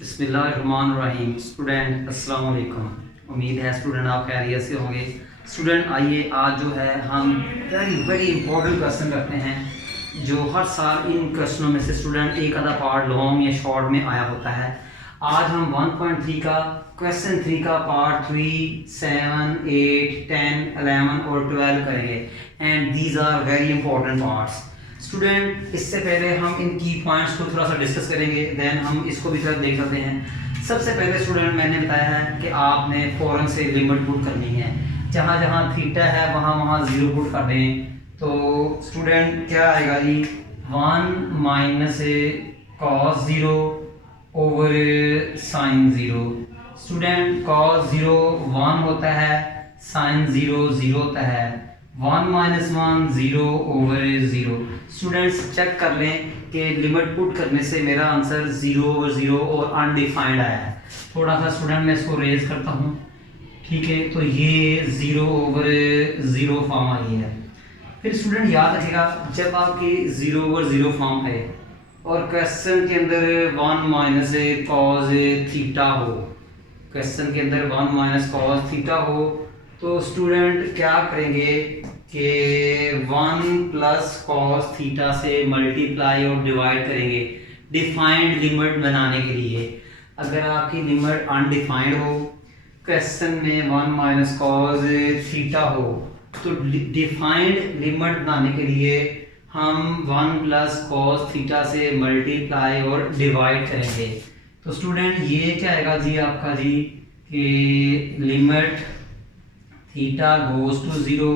बिस्मिल्लाहिर्रहमानिर्रहीम। स्टूडेंट अस्सलाम वालेकुम। उम्मीद है स्टूडेंट आप खैरियत से होंगे। स्टूडेंट आइए आज जो है हम वेरी इंपॉर्टेंट क्वेश्चन करते हैं जो हर साल इन क्वेश्चनों में से स्टूडेंट एक आधा पार्ट लॉन्ग या शॉर्ट में आया होता है। आज हम 1.3 का क्वेश्चन 3 का पार्ट 3, 7, 8, 10, 11 और 12 करेंगे and these are very important parts. Student इससे पहले हम इन की पॉइंट्स को थोड़ा सा डिस्कस करेंगे, देन हम इसको भी थोड़ा देख सकते हैं। सबसे पहले स्टूडेंट मैंने बताया है कि आपने फ़ौरन से लिमिट पुट करनी है, जहाँ जहाँ थीटा है वहाँ वहाँ ज़ीरो पुट कर दें। तो स्टूडेंट क्या आएगा जी, 1 minus cos zero over sine zero. Student cos zero 1 होता है, साइन ज़ीरो 0 होता है। 1 माइनस 1 0 ओवर 0। स्टूडेंट्स चेक कर लें कि लिमिट पुट करने से मेरा आंसर 0 ओवर 0 और अनडिफाइंड आया है। थोड़ा सा स्टूडेंट मैं इसको रेज करता हूँ, ठीक है। तो ये 0 ओवर 0 फॉर्म आई है। फिर स्टूडेंट याद रखिएगा, जब आपकी 0 ओवर 0 फॉर्म है और क्वेश्चन के अंदर 1 माइनस कॉज थीटा हो, क्वेश्चन के अंदर 1 माइनस कॉज थीटा हो, तो स्टूडेंट क्या करेंगे कि 1 प्लस कॉस थीटा से मल्टीप्लाई और डिवाइड करेंगे डिफाइंड लिमिट बनाने के लिए। अगर आपकी लिमिट अनडिफाइंड हो, क्वेश्चन में 1 माइनस कॉस थीटा हो, तो डिफाइंड लिमिट बनाने के लिए हम 1 प्लस कॉस थीटा से मल्टीप्लाई और डिवाइड करेंगे। तो स्टूडेंट ये क्या आएगा जी आपका जी कि limit theta goes to 0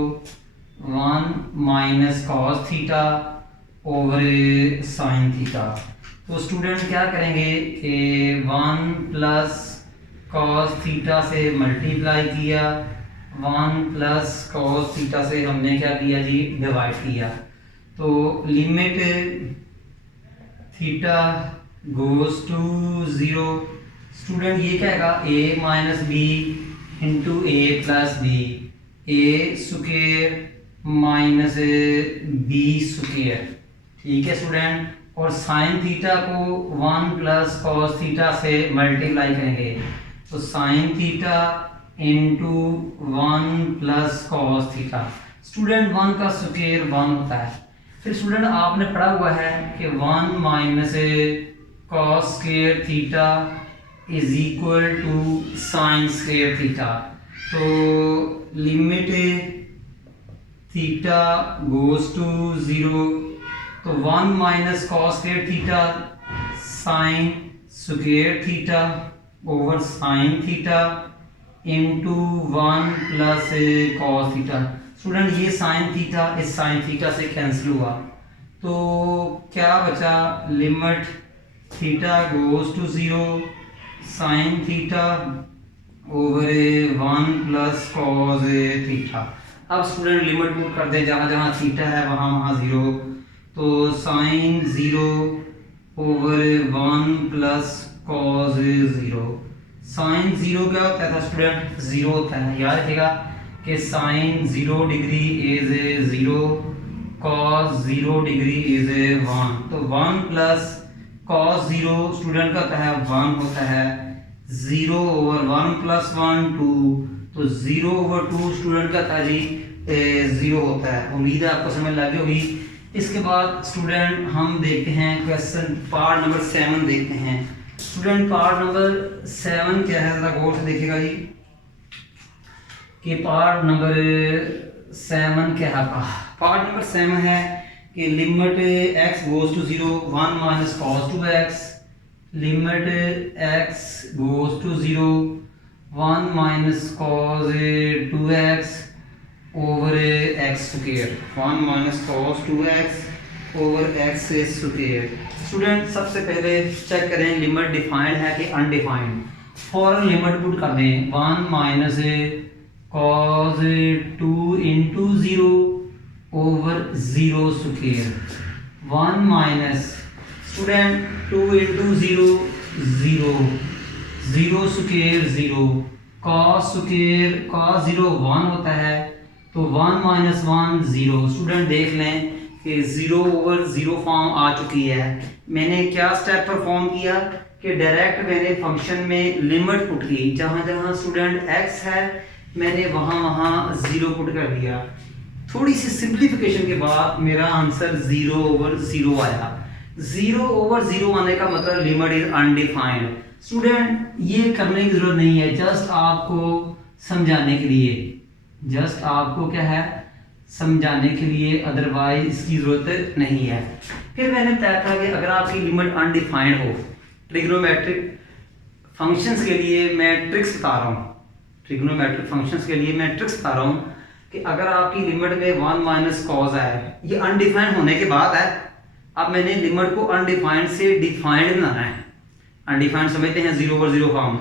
1 minus cos theta over sine theta. तो स्टूडेंट क्या करेंगे कि 1 प्लस कॉस थीटा से मल्टीप्लाई किया, 1 प्लस कॉस थीटा से हमने क्या किया जी, डिवाइड किया। तो limit theta goes to 0। Student ये क्या आएगा, a minus b into a plus b, a square minus b square, ठीक है स्टूडेंट। और साइन थीटा को 1 प्लस कॉस थीटा से मल्टीप्लाई करेंगे, तो sine theta into 1 plus cos theta. Student 1 का स्क्वायर 1 होता है। फिर स्टूडेंट आपने पढ़ा हुआ है कि 1 minus cos square theta is equal to sine square theta. तो लिमिट थीटा गोज टू 0, तो 1 minus cos square theta sine square theta over sine theta into 1 plus cos theta. Student ये साइन थीटा इस sine theta से cancel हुआ, तो क्या बचा, limit theta goes to 0 sine theta over 1 plus cos theta. अब student limit put कर दे, जहाँ जहाँ थीटा है वहाँ वहाँ 0। तो sine 0 over 1 plus cos 0। Sine 0 क्या होता था स्टूडेंट, 0 होता है। याद रखिएगा कि sine 0 degree is 0, cos 0 degree is 1। तो 1 प्लस कॉस 0 स्टूडेंट का होता है 1 होता है। 0 ओवर 1 प्लस 1 2, तो 0 ओवर 2 स्टूडेंट का था जी 0 होता है। उम्मीद है आपको समझ लगी होगी। इसके बाद स्टूडेंट हम देखते हैं क्वेश्चन पार्ट नंबर 7 देखते हैं। स्टूडेंट पार्ट नंबर 7 क्या है, जरा गौर से देखिएगा जी कि पार्ट नंबर 7 क्या है। पार्ट नंबर 7 है कि limit x goes to 0 1 minus cos 2x, limit x goes to 0 1 minus cos 2x over x square, 1 minus cos 2x over x square. Student सबसे पहले चेक करें लिमिट डिफाइंड है कि undefined. फॉरन limit put कर दें, 1 minus cos 2 into 0 over 0 square, 1 minus student 2 into 0 0, 0 square 0, cos square cos 0 1 होता है, तो 1 माइनस 1 0। स्टूडेंट देख लें कि 0 ओवर 0 फॉर्म आ चुकी है। मैंने क्या स्टेप परफॉर्म किया कि डायरेक्ट मैंने फंक्शन में लिमिट पुट की, जहाँ जहाँ स्टूडेंट x है मैंने वहाँ वहाँ 0 पुट कर दिया। थोड़ी सी सिंप्लीफिकेशन के बाद मेरा आंसर 0/0 आया। 0/0 आने का मतलब लिमिट इज अनडिफाइंड। स्टूडेंट ये करने की जरूरत नहीं है, जस्ट आपको समझाने के लिए, जस्ट आपको क्या है समझाने के लिए, अदरवाइज इसकी जरूरत नहीं है। फिर मैंने बताया था कि अगर आपकी लिमिट अनडिफाइंड हो, ट्रिग्नोमेट्रिक फंक्शंस के लिए मैं ट्रिक्स बता रहा हूँ, ट्रिग्नोमेट्रिक फंक्शंस के लिए मैं ट्रिक्स बता रहा हूँ कि अगर आपकी लिमिट में 1 माइनस कॉज है, ये अनडिफाइंड होने के बाद है, अब मैंने लिमिट को अनडिफाइंड से डिफाइंड बनाना है। अनडिफाइंड समझते हैं 0/0 फॉर्म।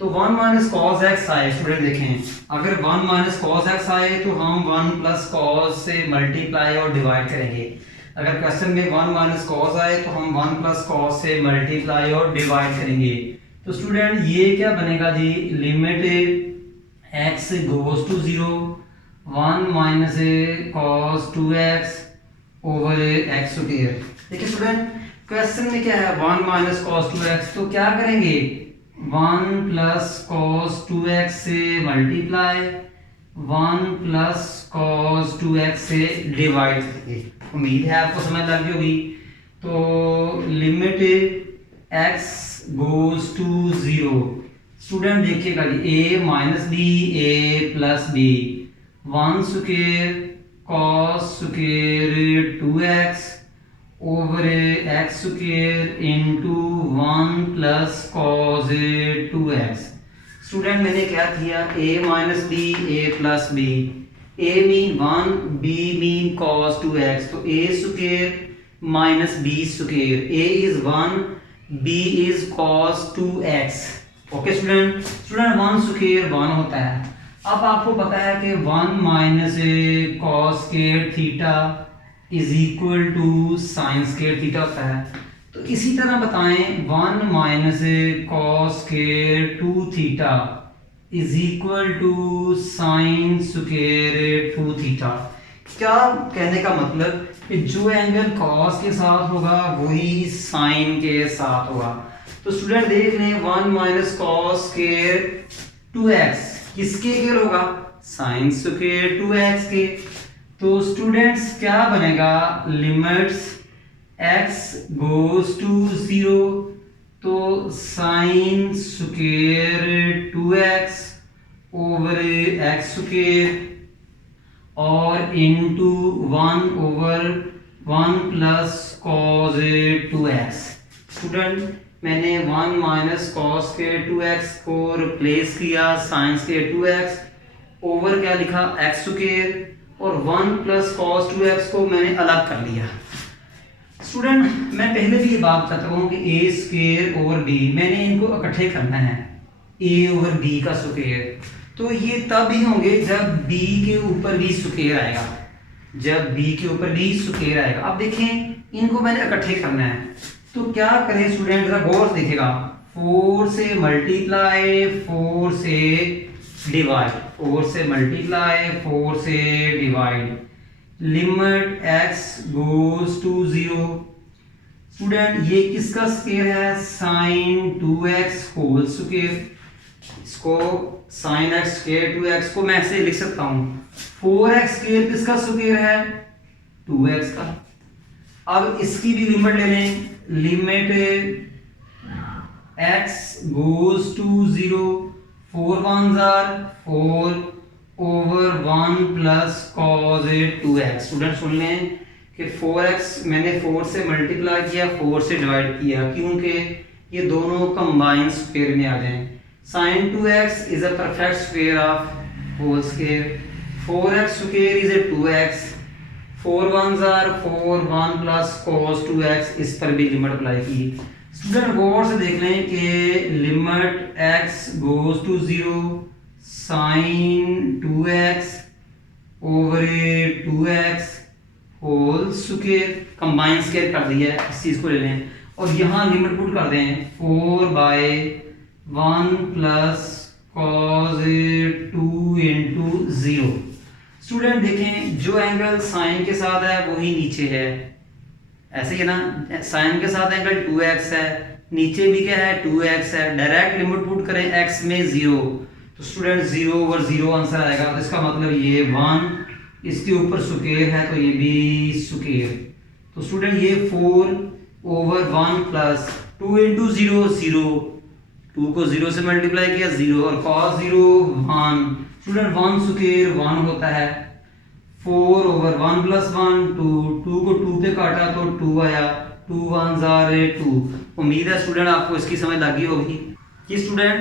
तो 1 माइनस कॉज एक्स आए, स्टूडेंट देखें, अगर 1 माइनस कॉज एक्स आए तो हम 1 प्लस कॉज से मल्टीप्लाई और डिवाइड करेंगे। अगर क्वेश्चन में 1 माइनस कॉज आए तो हम 1 प्लस कॉज से मल्टीप्लाई और डिवाइड करेंगे। तो स्टूडेंट ये क्या बनेगा जी, limit x goes to 0, 1 minus cos 2x over x square. देखिए स्टूडेंट क्वेश्चन में क्या है 1 माइनस कॉस 2x, तो क्या करेंगे 1 प्लस कॉस 2x से मल्टीप्लाई, 1 प्लस कॉस 2x से डिवाइड करेंगे। उम्मीद है आपको समझ लग गई होगी। तो limit x goes to 0, student देखिएगा a minus b, a plus b, 1 square cos square 2x over x square into 1 plus cos 2x। Student मैंने क्या किया, a minus b, a plus b, a mean 1, b mean cos 2x, तो a square minus b square, a is 1, b is cos 2x। Okay student, student 1 square 1 होता है। अब आपको पता है कि 1 minus cos square theta is equal to sine square theta होता है। तो इसी तरह बताएं 1 minus cos square 2 theta is equal to sine square 2 theta. क्या कहने का मतलब कि जो एंगल कॉस के साथ होगा वही साइन के साथ होगा। तो स्टूडेंट देख लें 1 माइनस कॉस स्क्वायर 2x किसके इक्वल होगा, साइन स्क्वायर 2x के। तो स्टूडेंट्स क्या बनेगा, लिमिट्स x गोज टू 0, तो sine square 2x over x square और into 1 over 1 plus cos 2x। Student मैंने 1 माइनस कॉस के 2x को रिप्लेस किया साइन के 2x ओवर क्या लिखा एक्स स्क्वायर, और 1 प्लस कॉस 2x को मैंने अलग कर लिया। स्टूडेंट मैं पहले भी ये बात करता हूँ कि a स्क्वायर ओवर b, मैंने इनको इकट्ठे करना है, a ओवर b का स्क्वायर। तो ये तब ही होंगे जब b के ऊपर भी स्क्वायर आएगा, जब b के ऊपर भी स्क्वायर आएगा। अब देखें इनको मैंने इकट्ठे करना है, तो क्या करें स्टूडेंट, जरा गौर से देखिएगा, 4 से मल्टीप्लाई 4 से डिवाइड, 4 से मल्टीप्लाई 4 से divide, limit x goes to 0। Student ये किसका स्क्वायर है, साइन 2x होल स्क्वायर। इसको साइन x स्क्वायर 2x को मैं ऐसे लिख सकता हूं, 4x स्क्वायर किसका स्क्वायर है, 2x का। अब इसकी भी लिमिट ले लें, limit x goes to 0, 4 1s are 4 over 1 plus cos 2x। Student सुन लें कि 4x मैंने 4 से मल्टीप्लाई किया, 4 से डिवाइड किया, क्योंकि ये दोनों कंबाइन स्क्वायर में आ जाएं। Sine 2x is a perfect square of whole square, 4x square is a 2x, 4 1s are 4, 1 plus cos 2x, इस पर भी लिमिट अप्लाई की। स्टूडेंट गौर से देख लें कि limit x goes to 0, sine 2x over 2x whole square, combine square कर दिया है, इस चीज को ले लें और यहाँ लिमिट पुट कर दें 4/1 प्लस cos 2 इंटू 0। स्टूडेंट देखें जो एंगल साइन के साथ है वही नीचे है, ऐसे ही ना, साइन के साथ एंगल 2x है, नीचे भी क्या है 2x है, डायरेक्ट लिमिट पुट करें x में 0 तो स्टूडेंट 0/0 आंसर आएगा। तो इसका मतलब ये 1, इसके ऊपर स्क्वायर है तो ये भी स्क्वायर। तो स्टूडेंट ये 4/1 प्लस 2 इंटू 0 0, 2 को 0 से मल्टीप्लाई किया 0 और cos 0 1। स्टूडेंट 1 स्क्वायर 1 होता है। 4/1 प्लस 1 2, 2 को 2 पे काटा तो 2 आया, 2 1 जार 2। उम्मीद है स्टूडेंट आपको इसकी समझ लगी होगी कि स्टूडेंट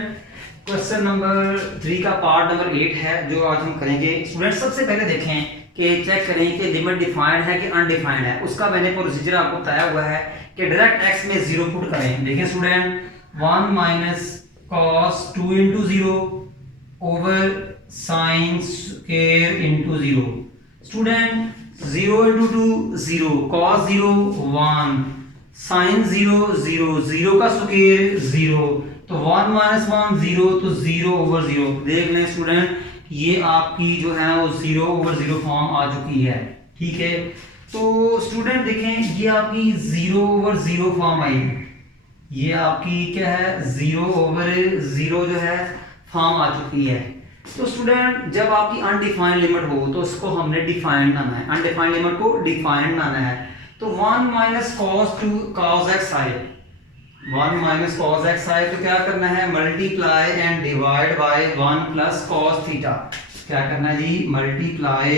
क्वेश्चन नंबर 3 का पार्ट नंबर 8 है जो आज हम करेंगे। स्टूडेंट सबसे पहले देखें कि चेक करें कि लिमिट डिफाइंड है कि अनडिफाइंड है। उसका मैंने प्रोसीजर आपको बताया हुआ है कि डायरेक्ट x में 0 पुट करें। देखिए student 1 minus cos 2 into 0 over sine square into 0। Student 0 into 2 0, cos 0 1, sine 0 0, 0 का स्क्वायर 0 तो 1 माइनस 1 0 तो 0/0। देख लें स्टूडेंट ये आपकी जो है वो 0/0 फॉर्म आ चुकी है। ठीक है, तो स्टूडेंट देखें ये आपकी 0/0 फॉर्म आई है। ये आपकी क्या है 0/0 जो है फॉर्म आ चुकी है। तो स्टूडेंट जब आपकी अनडिफाइंड लिमिट हो तो उसको हमने डिफाइंड बनाना है, अनडिफाइंड लिमिट को डिफाइंड बनाना है। तो 1 माइनस cos 2 cos x आए, 1 माइनस cos x आए तो क्या करना है multiply and divide by 1 plus cos theta. क्या करना है जी multiply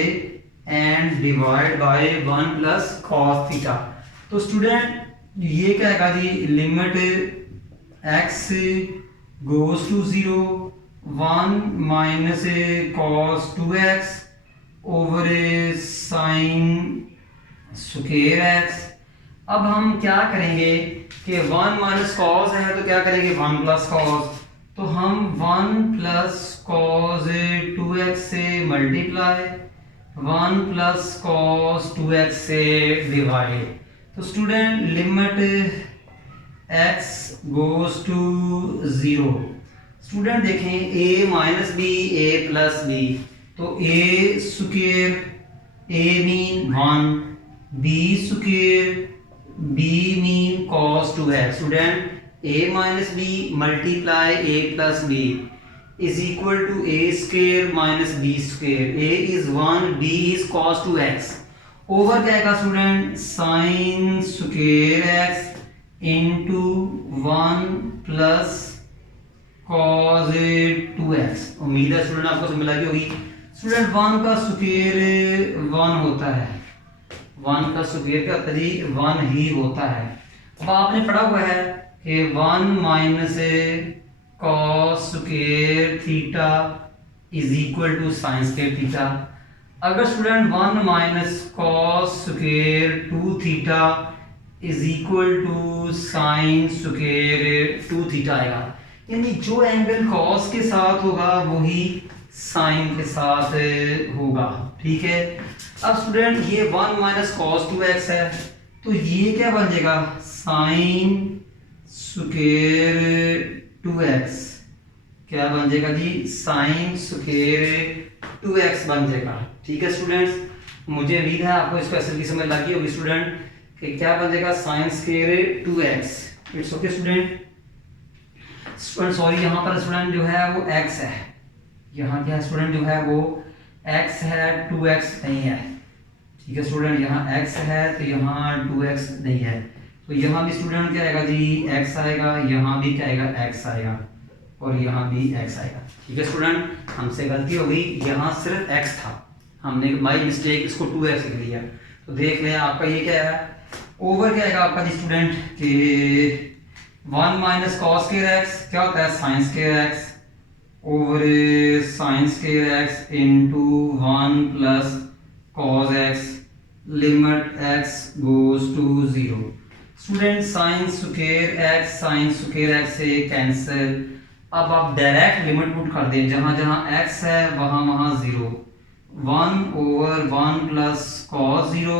and divide by 1 plus cos theta. तो स्टूडेंट ये क्या है जी limit x goes to 0 1 minus cos 2x over sine square x। अब हम क्या करेंगे कि 1 माइनस cos है तो क्या करेंगे 1 प्लस cos। तो हम 1 प्लस cos 2x से मल्टीप्लाई 1 प्लस cos 2x से डिवाइड। तो student limit x goes to 0। Student देखें a minus b a plus b तो a square a mean 1, b square b mean cos 2 है। Student a minus b multiply a plus b is equal to a square minus b square. a is 1, b is cos 2x over क्या आएगा student sine square x into 1 plus cos 2x। उम्मीद है student आपको समझ लगी होगी। Student 1 का square 1 होता है, 1 का स्क्वायर क्या होता है जी 1 ही होता है। अब आपने पढ़ा हुआ है कि 1 minus cos square theta is equal to sine square theta. अगर स्टूडेंट 1 minus cos square 2 theta is equal to sine square 2 theta आएगा, यानी जो एंगल cos के साथ होगा वही साइन के साथ होगा। ठीक है, अब स्टूडेंट ये 1 माइनस cos 2x है तो ये क्या बन जाएगा साइन स्क्वायर 2x। क्या बन जाएगा जी साइन स्क्वायर 2x बन जाएगा। ठीक है स्टूडेंट्स, मुझे उम्मीद है आपको इस क्वेश्चन की समझ लगी होगी स्टूडेंट कि क्या बन जाएगा sign square 2x। It's okay student. Sorry यहाँ पर स्टूडेंट जो है वो x है, यहाँ क्या स्टूडेंट जो है वो x है 2x नहीं है। ठीक है स्टूडेंट यहाँ x है तो यहाँ 2x नहीं है, तो यहाँ भी स्टूडेंट क्या आएगा जी x आएगा, यहाँ भी क्या आएगा x आएगा और यहाँ भी x आएगा। ठीक है स्टूडेंट, हमसे गलती हो गई, यहाँ सिर्फ x था, हमने बाई मिस्टेक इसको 2x लिख लिया। तो देख लें आपका ये क्या है ओवर क्या आएगा आपका जी स्टूडेंट कि 1 माइनस cos स्क्वायर x क्या होता है sine square x over sine square x into 1 plus cos x limit x goes to 0। Student sine square x से कैंसिल। अब आप डायरेक्ट लिमिट पुट कर दें, जहां जहां x है वहां वहां 0, 1 ओवर 1 प्लस cos 0,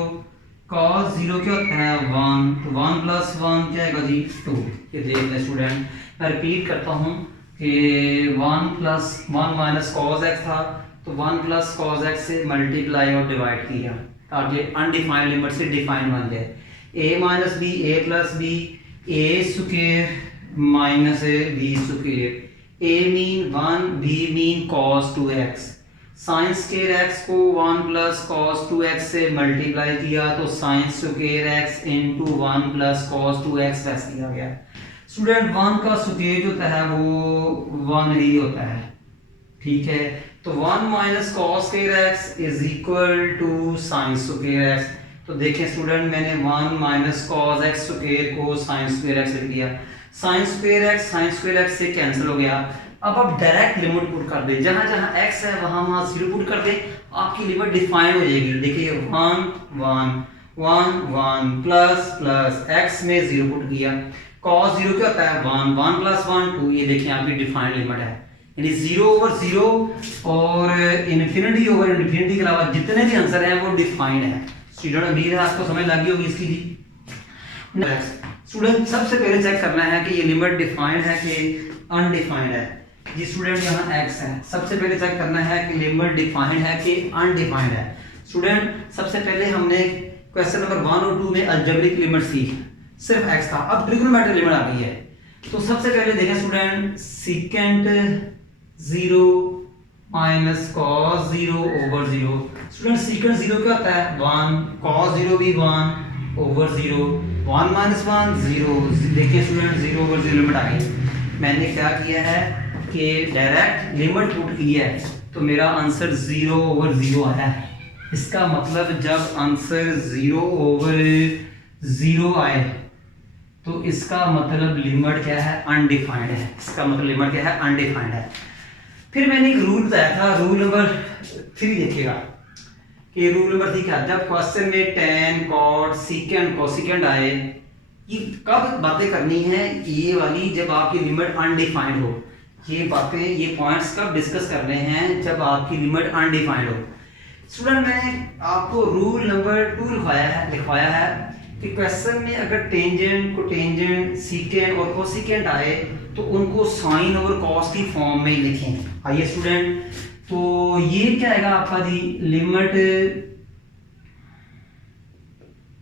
cos 0 क्या होता है 1, तो 1 प्लस 1 क्या आएगा जी 2। ये देख लें स्टूडेंट, मैं रिपीट करता हूँ कि 1 माइनस cos x था तो 1 प्लस cos x से मल्टीप्लाई और डिवाइड किया ताकि अनडिफाइंड लिमिट से डिफाइंड बन जाए। a minus b a plus b a square minus b square. A mean 1, b mean cos 2x। Sine square x को 1 प्लस cos 2x से multiply किया तो sine square x into 1 plus cos 2x वैसे दिया गया। Student 1 का square जो होता है वो 1 ही होता है, ठीक है। तो 1 minus cos square x is equal to sine square x. तो देखें स्टूडेंट, मैंने 1 माइनस कॉस एक्स स्क्वायर को साइन स्क्वायर एक्स लिख दिया। साइन स्क्वायर एक्स से कैंसिल हो गया। अब आप डायरेक्ट लिमिट पुट कर दें, जहां जहां x है वहां वहां 0 पुट कर दें, आपकी लिमिट डिफाइन हो जाएगी। देखिए 1 1 1 1 प्लस प्लस x में 0 पुट किया। cos 0 क्या होता है 1 1 प्लस 1 2। ये देखिए आपकी डिफाइंड लिमिट है, यानी 0 ओवर 0 और इन्फिनिटी ओवर इन्फिनिटी के अलावा जितने भी आंसर हैं वो डिफाइंड है। स्टूडेंट उम्मीद है आपको समझ लगी होगी इसकी जी। स्टूडेंट सबसे पहले चेक करना है कि ये लिमिट डिफाइंड है कि अनडिफाइंड है जी। स्टूडेंट यहाँ x है, सबसे पहले चेक करना है कि लिमिट डिफाइंड है कि अनडिफाइंड है। स्टूडेंट सबसे पहले हमने क्वेश्चन नंबर 1 और 2 में अलजेब्रिक लिमिट सी सिर्फ x था, अब ट्रिग्नोमेट्रिक लिमिट आ गई है। तो सबसे पहले देखें student, secant 0 minus cos 0 over 0। Student secant 0 क्या होता है 1, कॉस 0 भी 1 ओवर 0, 1 माइनस 1 0। देखिए स्टूडेंट 0 ओवर 0 लिमिट आ गई। मैंने क्या किया है कि डायरेक्ट लिमिट पुट की है, तो मेरा आंसर 0 ओवर 0 आया है। इसका मतलब जब आंसर 0 ओवर 0 आए तो इसका मतलब लिमिट क्या है अनडिफाइंड है। इसका मतलब लिमिट क्या है अनडिफाइंड है। फिर मैंने एक रूल बताया था, रूल नंबर 3 देखिएगा कि रूल नंबर 3 क्या, जब क्वेश्चन में tan cot secant cosecant आए, ये कब बातें करनी है ये वाली, जब आपकी लिमिट अनडिफाइंड हो। ये बातें, ये पॉइंट्स कब डिस्कस करने हैं जब आपकी लिमिट अनडिफाइंड हो। स्टूडेंट मैंने आपको रूल नंबर 2 लिखवाया है कि क्वेश्चन में अगर टेंजेंट कोटेंजेंट सीकेंट और कोसिकेंट आए तो उनको साइन और कॉस की फॉर्म में ही लिखें। आइए स्टूडेंट, तो ये क्या आएगा आपका जी, limit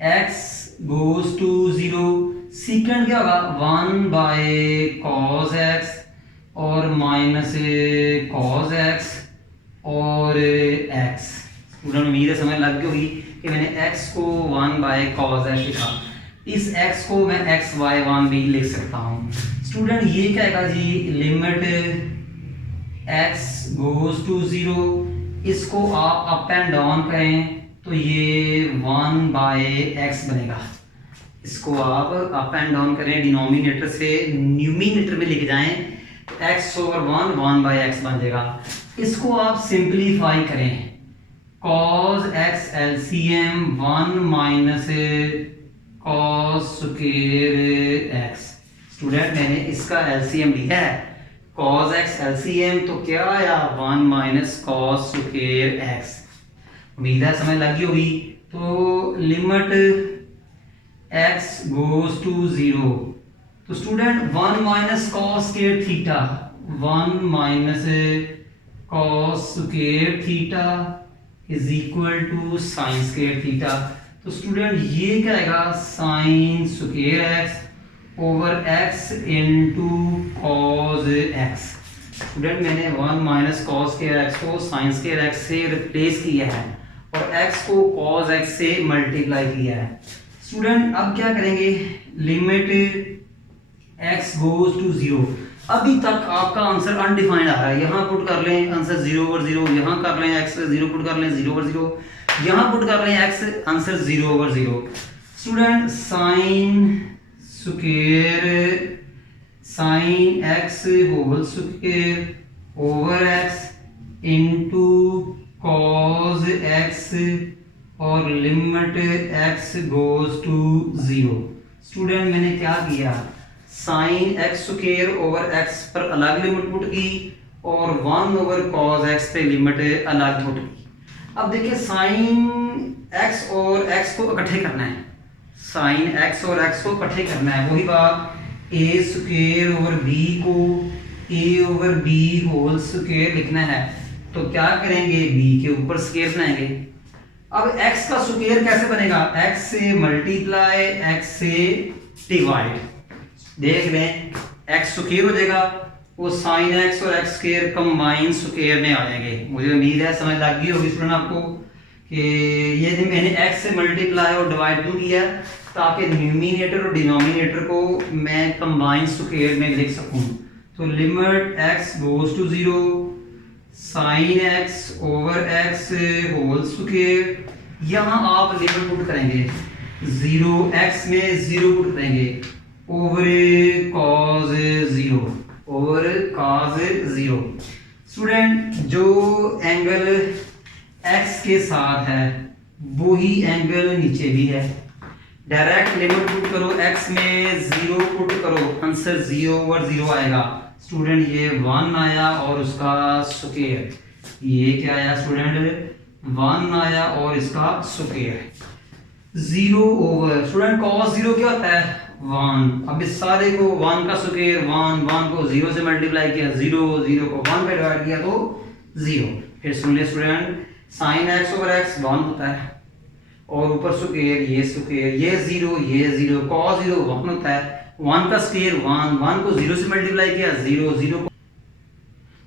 x goes to 0, secant क्या होगा 1 बाय कॉस x और माइनस कॉस x और x। स्टूडेंट उम्मीद है समझ लग गई होगी कि मैंने x को 1 बाय कॉस x लिखा, इस x को मैं x by 1 भी लिख सकता हूँ। स्टूडेंट ये क्या आएगा जी, लिमिट x गोज टू 0, इसको आप अप एंड डाउन करें तो ये 1 बाय x बनेगा। इसको आप अप एंड डाउन करें, डिनोमिनेटर से न्यूमिनेटर में लेके जाएं तो x ओवर 1 बाय x बन जाएगा। इसको आप सिंप्लीफाई करें, cos x LCM 1 minus cos square x। Student मैंने इसका LCM लिया है, cos x LCM तो क्या आया 1 माइनस cos स्क्वायर x। उम्मीद है समझ लगी होगी। तो लिमिट x गोज टू 0, तो student 1 minus cos square theta 1 minus cos square theta is equal to sine square theta. तो स्टूडेंट ये क्या आएगा sine square x over x into cos x. Student मैंने 1 माइनस कॉस स्क्वायर एक्स को sine square x से replace किया है और एक्स को कॉस एक्स से मल्टीप्लाई किया है। स्टूडेंट अब क्या करेंगे, लिमिट एक्स गोज टू 0। अभी तक आपका आंसर अनडिफाइंड आ रहा है, यहाँ पुट कर लें आंसर 0 ओवर 0, यहाँ कर लें x 0 पुट कर लें 0 ओवर 0, यहाँ पुट कर लें x answer 0 over 0। Student sine x whole square over x into cos x और limit x goes to 0। Student मैंने क्या किया, sine x square over x पर अलग लिमिट पुट की और 1 ओवर cos x पे लिमिट अलग पुट की। अब देखिए साइन x और x को इकट्ठे करना है, साइन x और x को इकट्ठे करना है। वही बात a स्क्वायर ओवर b को a over b whole square लिखना है, तो क्या करेंगे b के ऊपर स्क्वायर बनाएंगे। अब x का स्क्वायर कैसे बनेगा, x से मल्टीप्लाई x से डिवाइड। देख लें एक्स स्क्वायर हो जाएगा, वो साइन एक्स और एक्स स्क्वायर कंबाइन स्क्वायर में आ जाएंगे। मुझे उम्मीद है समझ लग गई होगी स्टूडेंट आपको कि ये मैंने एक्स से मल्टीप्लाई और डिवाइड क्यों किया, ताकि न्यूमिनेटर और डिनोमिनेटर को मैं कंबाइन स्क्वायर में लिख सकूं। तो limit x goes to 0 sine x over x whole square, यहाँ आप लिमिट पुट करेंगे 0, एक्स में 0 पुट करेंगे over cause 0 over cause 0। Student जो एंगल एक्स के साथ है वही एंगल नीचे भी है। डायरेक्ट लिमिट पुट करो, एक्स में 0 पुट करो, आंसर 0 ओवर 0 आएगा। स्टूडेंट ये 1 आया और उसका स्क्वायर, ये क्या आया स्टूडेंट 1 आया और इसका स्क्वायर 0 ओवर। स्टूडेंट cos 0 क्या होता है 1। अब इस सारे को 1 का स्क्वायर 1 को 0 से मल्टीप्लाई किया 0 को 1 पे डिवाइड किया तो 0। फिर सुन ले student sine x over x 1 होता है और ऊपर स्क्वायर ये 0 cos 0 1 होता है, 1 का स्क्वायर 1 को 0 से मल्टीप्लाई किया 0 को।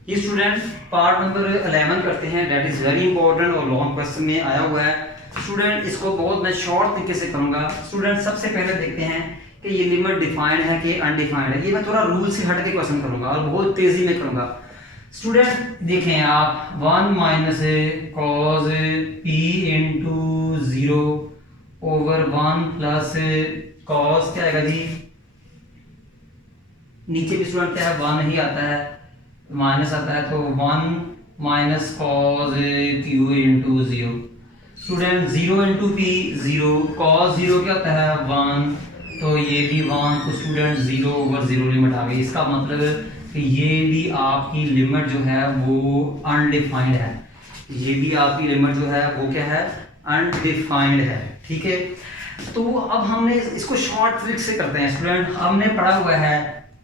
ये स्टूडेंट पार्ट नंबर 11 करते हैं, दैट इज वेरी इंपॉर्टेंट और लॉन्ग क्वेश्चन में आया हुआ है। स्टूडेंट इसको बहुत मैं शॉर्ट तरीके से करूंगा। स्टूडेंट सबसे पहले देखते हैं कि ये लिमिट डिफाइंड है कि अनडिफाइंड है। ये मैं थोड़ा रूल से हट के क्वेश्चन करूंगा और बहुत तेजी में करूंगा। स्टूडेंट देखें आप 1 minus cause p into 0 over 1 plus cause क्या आएगा जी, नीचे भी स्टूडेंट क्या है 1 ही आता है, माइनस आता है, तो 1 minus cause q into 0। Student 0 into P 0, cos 0 क्या होता है 1, तो ये भी 1, तो स्टूडेंट 0 ओवर 0 लिमिट आ गई। इसका मतलब कि ये भी आपकी लिमिट जो है वो अनडिफाइंड है, ये भी आपकी लिमिट जो है वो क्या है अनडिफाइंड है। ठीक है, तो अब हमने इसको शॉर्ट ट्रिक से करते हैं। स्टूडेंट हमने पढ़ा हुआ है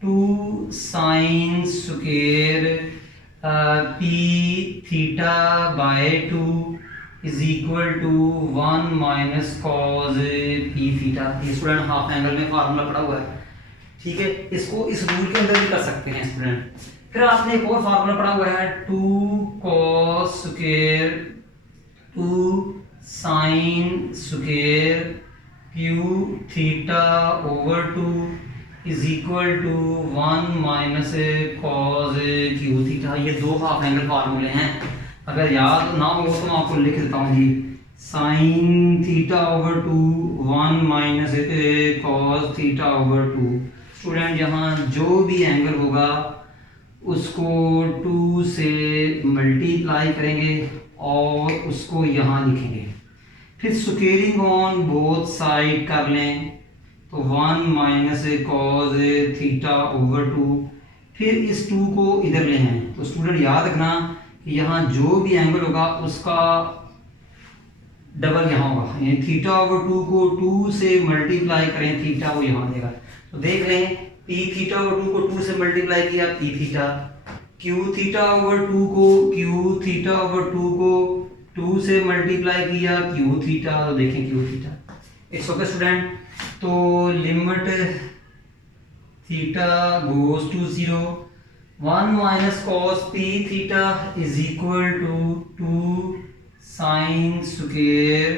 2 sine square P theta by 2 is equal to 1 minus cos p theta. ये स्टूडेंट हाफ एंगल में फार्मूला पड़ा हुआ है। ठीक है, इसको इस रूल के अंदर भी कर सकते हैं स्टूडेंट। फिर आपने एक और फार्मूला पड़ा हुआ है 2 cos square 2 sine square Q theta over 2 is equal to 1 minus cos q theta. ये दो हाफ एंगल फार्मूले हैं, अगर याद ना हो तो मैं आपको लिख देता हूँ जी। Sine theta over 2 1 minus cos theta over 2। Student यहाँ जो भी एंगल होगा उसको 2 से मल्टीप्लाई करेंगे और उसको यहाँ लिखेंगे, फिर स्क्वेयरिंग ऑन बोथ साइड कर लें तो 1 माइनस कॉस थीटा ओवर 2। फिर इस 2 को इधर ले हैं, तो स्टूडेंट याद रखना यहाँ जो भी एंगल होगा उसका डबल यहाँ होगा, यानी थीटा ओवर 2 को 2 से मल्टीप्लाई करें थीटा वो यहाँ देगा। तो देख लें पी थीटा ओवर 2 को 2 से मल्टीप्लाई किया P theta, Q theta over 2 को क्यू थीटा ओवर 2 को 2 से मल्टीप्लाई किया क्यू थीटा, तो देखें Q theta. It's okay student. तो limit theta goes to 0 1 minus cos P theta is equal to 2 sine square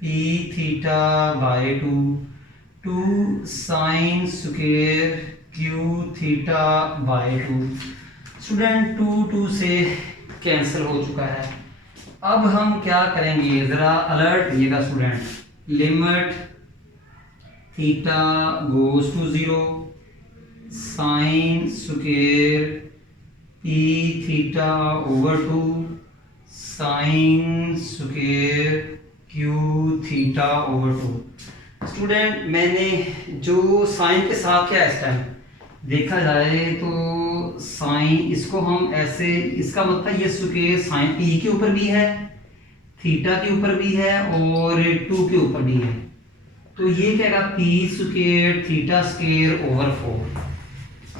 P theta by 2 sine square Q theta by 2। Student 2 से cancel हो चुका है। अब हम क्या करेंगे जरा अलर्ट रहिएगा student. Limit theta goes to 0 sine square P theta over 2 sine square Q theta over 2। Student मैंने जो साइन के साथ क्या इस टाइम देखा जाए तो साइन, इसको हम ऐसे, इसका मतलब ये स्क्वायर साइन पी के ऊपर भी है थीटा के ऊपर भी है और 2 के ऊपर भी है, तो ये क्या है P square theta square over 4।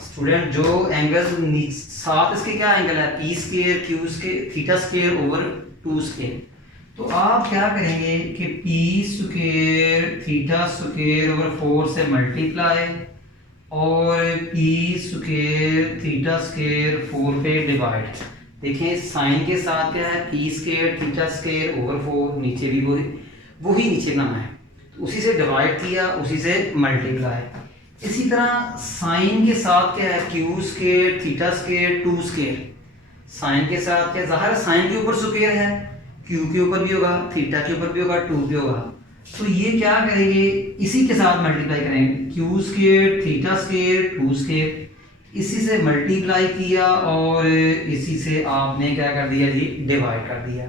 Student जो एंगल साथ इसके क्या एंगल है P square Q square theta square over 2 square. तो आप क्या करेंगे कि P square theta square over 4 से मल्टीप्लाई और पी स्क्वायर थीटा स्क्वायर 4 पे डिवाइड। देखें साइन के साथ क्या है, P square theta square over 4, नीचे भी वही नीचे बनाना है, तो उसी से डिवाइड किया, उसी से मल्टीप्लाई। इसी तरह साइन के साथ क्या है, q square theta square 2 square. Sine के साथ क्या, ज़ाहिर साइन के ऊपर स्क्वायर है, क्यू के ऊपर भी होगा, थीटा के ऊपर भी होगा, 2 पे होगा, तो ये क्या करेंगे, इसी के साथ मल्टीप्लाई करेंगे, Q square theta square 2 square, इसी से मल्टीप्लाई किया और इसी से आपने क्या कर दिया जी, डिवाइड कर दिया।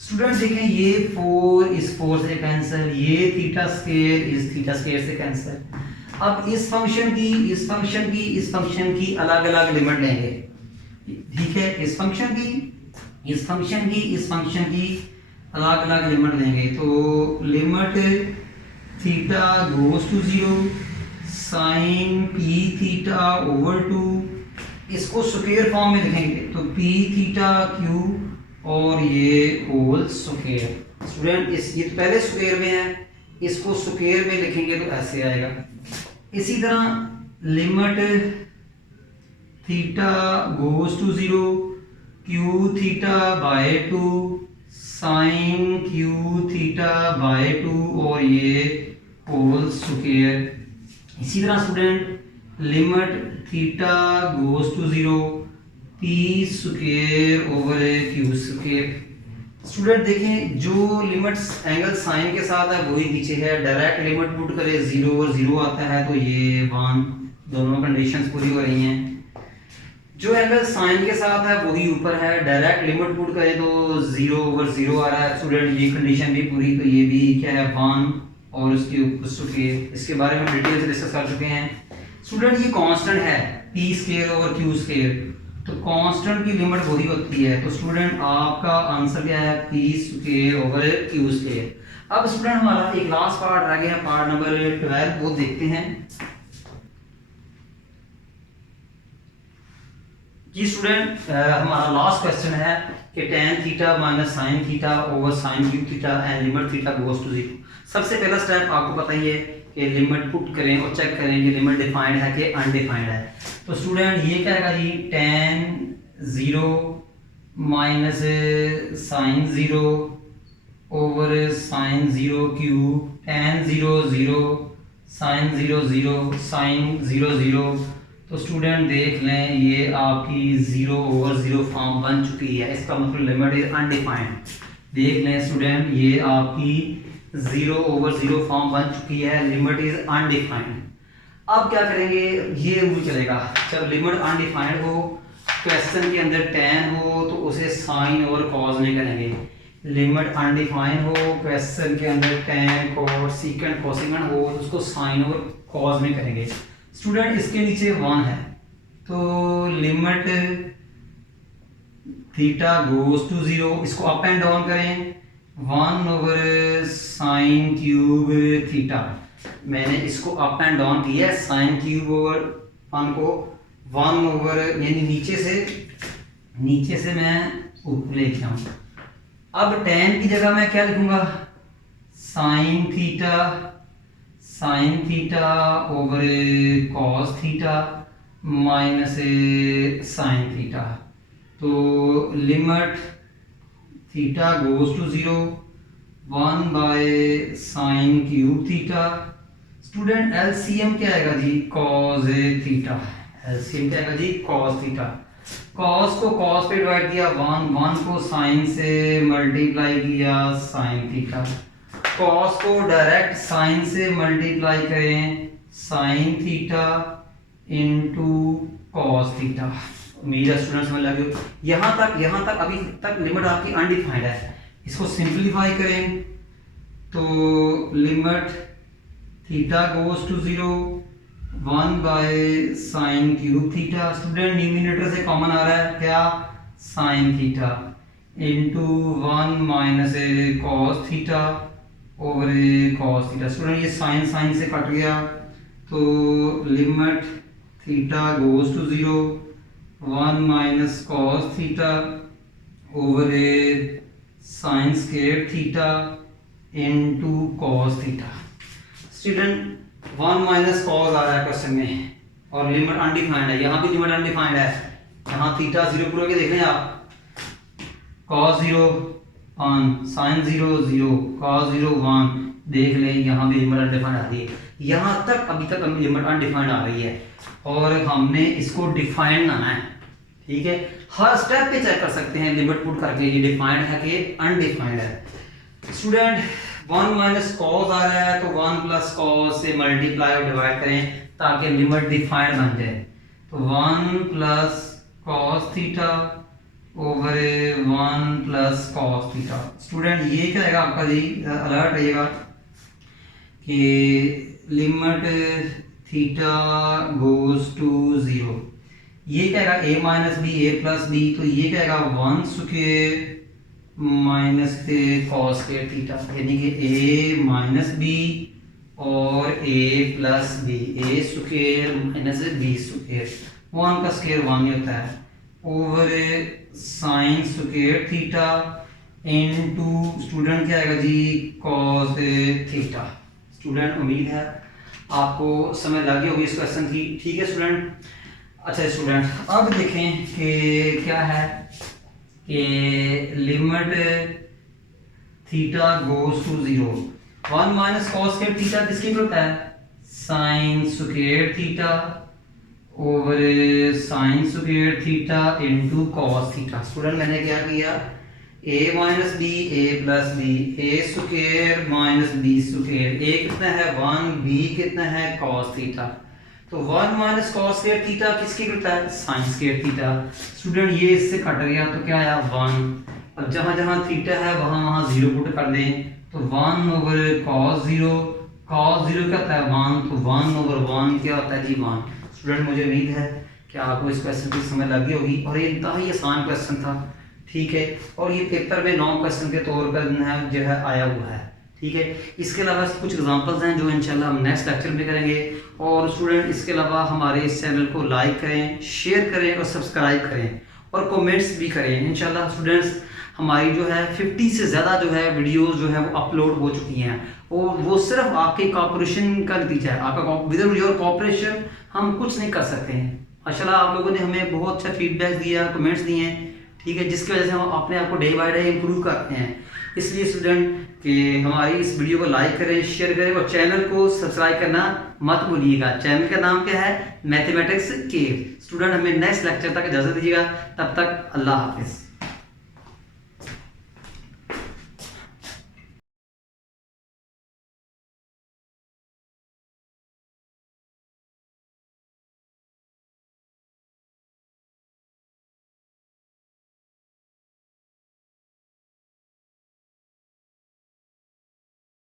स्टूडेंट्स देखें ये 4 इस 4 से कैंसिल, ये थीटा स्क्वायर इस थीटा स्क्वायर से कैंसिल। अब इस फंक्शन की, इस फंक्शन की, इस फंक्शन की अलग अलग लिमिट लेंगे, ठीक है, इस फंक्शन की, इस फंक्शन की, इस फंक्शन की अलग अलग लिमिट लेंगे। तो limit theta goes to 0 sine p theta over 2, इसको स्क्वायर फॉर्म में लिखेंगे तो पी थीटा क्यू और ये होल स्क्वायर। स्टूडेंट इस ये पहले स्क्वायर में है, इसको स्क्वायर में लिखेंगे तो ऐसे आएगा। इसी तरह limit theta goes to 0 q theta by 2 sine q theta by 2 और ये होल स्क्वायर। इसी तरह student limit theta goes to 0 p square over q square. Student देखें जो लिमिट्स एंगल साइन के साथ है वही नीचे है, डायरेक्ट लिमिट पुट करें 0 और 0 आता है तो ये 1, दोनों कंडीशंस पूरी हो रही हैं। जो एंगल साइन के साथ है वही ऊपर है, डायरेक्ट लिमिट पुट करें तो 0 ओवर 0 आ रहा है। स्टूडेंट ये कंडीशन भी पूरी, तो ये भी क्या है 1 और उसके ऊपर स्क्वायर, इसके बारे में डिटेल से डिस्कस कर चुके हैं। स्टूडेंट ये कांस्टेंट है P square over q square, तो कांस्टेंट की लिमिट वही होती है, तो स्टूडेंट आपका आंसर क्या है, P square over q square. अब स्टूडेंट हमारा एक लास्ट पार्ट रह गया है, पार्ट नंबर 12, वो देखते हैं जी। स्टूडेंट हमारा लास्ट क्वेश्चन है कि tan theta minus sine theta over sine cube theta and limit theta goes to 0। सबसे पहला स्टेप आपको पता ही है कि लिमिट पुट करें और चेक करें कि लिमिट डिफाइंड है कि अनडिफाइंड है। तो स्टूडेंट ये क्या है जी, tan 0 minus sine 0 over sine 0 cube, tan 0 0 sine 0 0 sine 0 0। तो स्टूडेंट देख लें ये आपकी 0 ओवर 0 फॉर्म बन चुकी है, इसका मतलब लिमिट इज अनडिफाइंड। देख लें स्टूडेंट ये आपकी 0 ओवर 0 फॉर्म बन चुकी है, लिमिट इज अनडिफाइंड। अब क्या करेंगे, ये रूल चलेगा जब लिमिट अनडिफाइंड हो, क्वेश्चन के अंदर tan हो तो उसे साइन और कॉज में करेंगे। लिमिट अनडिफाइंड हो, क्वेश्चन के अंदर tan cos सीकेंट कोसेकेंट हो तो उसको साइन और कॉज में करेंगे। स्टूडेंट इसके नीचे 1 है तो लिमिट थीटा गोज टू 0, इसको अप एंड डाउन करें, 1 ओवर साइन क्यूब थीटा। मैंने इसको अप एंड डाउन किया, साइन क्यूब ओवर 1 को 1 ओवर यानी नीचे से मैं ऊपर लेके आऊँ। अब tan की जगह मैं क्या लिखूंगा, sine theta over cos theta minus sine theta. तो limit theta goes to 0 1 by sine cube theta. Student LCM क्या आएगा जी, कॉस थीटा। एलसीएम क्या आएगा जी, कॉस थीटा। कॉस को कॉस पे डिवाइड किया 1 को साइन से मल्टीप्लाई किया साइन थीटा। कॉस को डायरेक्ट साइन से मल्टीप्लाई करें sine theta into cos theta. उम्मीद है स्टूडेंट्स समझ लगे। यहाँ तक अभी तक लिमिट आपकी अनडिफाइंड है। इसको सिंप्लीफाई करें तो limit theta goes to 0 1 by sine cube theta. Student numerator से कॉमन आ रहा है क्या, sine theta into 1 minus cos theta over cos theta. Student ये साइन से कट गया तो limit theta goes to 0 1 minus cos theta over sine square theta into cos theta. Student 1 minus cos आ रहा है क्वेश्चन में, और लिमिट अनडिफाइंड है, यहाँ भी लिमिट अनडिफाइंड है। यहाँ थीटा 0 पूरा के देख रहे हैं आप, cos 0 1, sin 0 0, cos 0 1, देख लें यहाँ भी लिमिट अनडिफाइंड आ रही है। यहाँ तक अभी तक हमें लिमिट अनडिफाइंड आ रही है और हमने इसको डिफाइंड लाना है, ठीक है। हर स्टेप पे चेक कर सकते हैं लिमिट पुट करके ये डिफाइंड है कि अनडिफाइंड है। स्टूडेंट 1 माइनस कॉस आ रहा है तो 1 प्लस कॉस से मल्टीप्लाई और डिवाइड करें ताकि लिमिट डिफाइंड बन जाए। तो 1 plus cos theta over 1 plus cos theta. Student ये क्या रहेगा आपका जी, अलर्ट रहिएगा कि लिमिट थीटा गोज टू 0, ये क्या आएगा a minus b a plus b, तो ये क्या आएगा 1 square minus cos square theta, यानी कि a माइनस बी और a plus b, a square minus b square, 1 का स्क्वायर 1 ही होता है, over sine square theta into student क्या आएगा जी कॉस थीटा। स्टूडेंट उम्मीद है आपको समझ लग गई होगी इस क्वेश्चन की, ठीक है स्टूडेंट। अच्छा स्टूडेंट अब देखें कि क्या है कि limit theta goes to 0, 1 minus cos square theta किसकी होता है, sine square theta over sine square theta into cos theta. Student मैंने क्या किया, a minus b a plus b, a square minus b square, a कितना है 1, b कितना है कॉस थीटा, तो 1 माइनस कॉस स्क्वायर थीटा किसकी करता है, साइन स्क्वायर थीटा। स्टूडेंट ये इससे कट गया तो क्या आया 1, अब जहां जहां थीटा है वहां वहां 0 पुट कर दें, तो 1 ओवर कॉस 0, कॉस 0 क्या होता है 1, तो 1 ओवर 1 क्या होता है जी 1। स्टूडेंट मुझे उम्मीद है कि आपको इस क्वेश्चन की समझ लगी होगी और ये इंतहाई आसान क्वेश्चन था, ठीक है, और ये पेपर में 9 क्वेश्चन के तौर पर जो है आया हुआ है, ठीक है। इसके अलावा कुछ एग्जांपल्स हैं जो इंशाल्लाह हम नेक्स्ट लेक्चर में करेंगे। और स्टूडेंट इसके अलावा हमारे इस चैनल को लाइक करें, शेयर करें और सब्सक्राइब करें और कमेंट्स भी करें। इंशाल्लाह स्टूडेंट्स हमारी जो है 50 से ज़्यादा जो है वीडियोस जो है वो अपलोड हो चुकी हैं और वो सिर्फ आपके कॉपरेशन का नतीजा है। आपका विदाउट योर कॉपरेशन हम कुछ नहीं कर सकते हैं। माशाल्लाह आप लोगों ने हमें बहुत अच्छा फीडबैक दिया, कमेंट्स दिए हैं, ठीक है, जिसकी वजह से हम अपने आप को डे बाय डे इम्प्रूव करते हैं। इसलिए स्टूडेंट कि हमारी इस वीडियो को लाइक करें, शेयर करें और चैनल को सब्सक्राइब करना मत भूलिएगा। चैनल का नाम क्या है, मैथमेटिक्स केव। स्टूडेंट हमें नेक्स्ट लेक्चर तक इजाज़त दीजिएगा, तब तक अल्लाह हाफिज़।